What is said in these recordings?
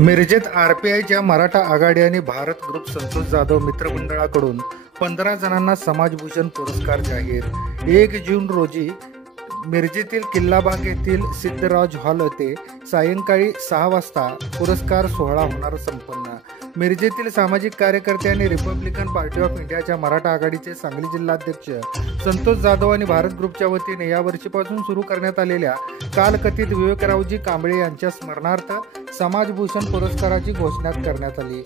मिरजेत आरपीआयच्या मराठा आघाडी आणि भारत ग्रुप संतोष जाधव मित्रमंडळाकडून 15 जणांना समाजभूषण पुरस्कार जाहीर। 1 जून रोजी मिरजेतील किल्लाबाग येथील सिद्धराज हॉल येथे सायंकाळी 6 वाजता पुरस्कार सोहळा होणार संपन्न। मिरजेतील सामाजिक कार्यकर्ते आणि रिपब्लिकन पार्टी ऑफ इंडियाच्या मराठा आघाडीचे सांगली जिल्हाध्यक्ष संतोष जाधव आणि भारत ग्रुपच्या वतीने या वर्षीपासून सुरू करण्यात आलेल्या कालकथित विवेकरावजी कांबळे यांच्या स्मरणार्थ समाजभूषण पुरस्काराची घोषणा करण्यात आली।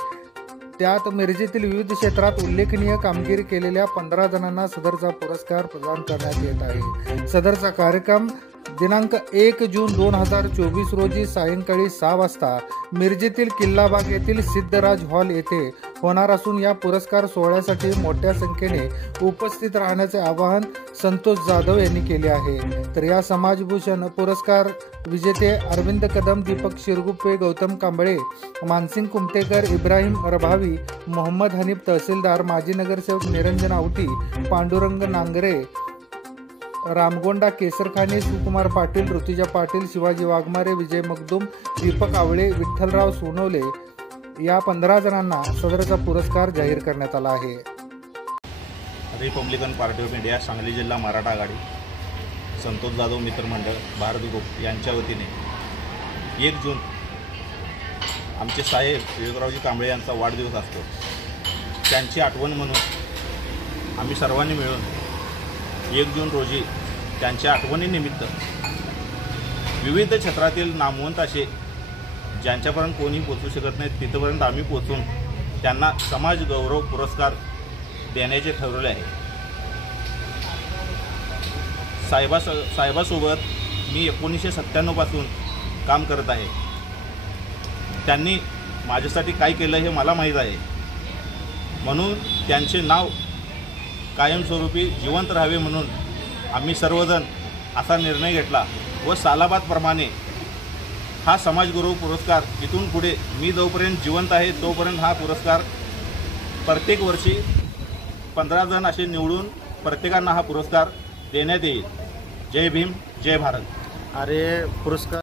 त्यात मिरजेतील विविध क्षेत्रात उल्लेखनीय कामगिरी केलेल्या 15 जणांना सदरचा पुरस्कार प्रदान करण्यात येत आहे। सदरचा कार्यक्रम दिनांक 1 जून 2024 रोजी सायंकाळी 6 वाजता मिरजेतील किल्लाबाग येथील सिद्धराज हॉल येथे होणार असून या पुरस्कार सोहळ्यासाठी मोठ्या संख्येने उपस्थित राहण्याचे आवाहन संतोष जाधव यांनी केले आहे। तर या समाजभूषण पुरस्कार विजेते अरविंद कदम, दीपक शिरगुप्पे, गौतम कांबळे, मानसिंग कुमटेकर, इब्राहिम रभावी, मोहम्मद हनीफ तहसीलदार, माजी नगरसेवक निरंजन आवटी, पांडुरंग नांगरे, रामगोंडा केसरखाने, सुकुमार पाटील, ऋतुजा पाटील, शिवाजी वाघमारे, विजय मगदूम, दीपक आवळे, विठ्ठलराव सोनवले या 15 जणांना सदरचा पुरस्कार जाहीर करण्यात आला आहे। Republican party of India Sangli जिल्हा मराठा आघाडी संतोष जाधव मित्रमंडळ भारत ग्रुप यांच्या वतीने 1 जून आमचे साहेब विवेकरावजी कांबळे यांचा वाढदिवस असतो। त्यांची आठवण म्हणून आम्ही सर्वांनी मिळून 1 जून रोजी त्यांच्या आठवणीनिमित्त विविध क्षेत्रातील नामवंत असे ज्यांच्यापर्यंत कोणी पोचू शकत नाही तिथपर्यंत आम्ही पोचून त्यांना समाज गौरव पुरस्कार देण्याचे ठरवले आहे। साहेबासोबत मी 1997 पासून काम करत आहे। त्यांनी माझ्यासाठी काय केलं हे मला माहीत आहे, म्हणून त्यांचे नाव कायमस्वरूपी जिवंत राहावे म्हणून आम्ही सर्वजण असा निर्णय घेतला व सालाबादप्रमाणे हा समाजगौरव पुरस्कार इथून पुढे मी जोपर्यंत जिवंत आहे तोपर्यंत हा पुरस्कार प्रत्येक वर्षी 15 जण असे निवडून प्रत्येकांना हा पुरस्कार देण्यात येईल। जय भीम, जय भारत। अरे पुरस्कार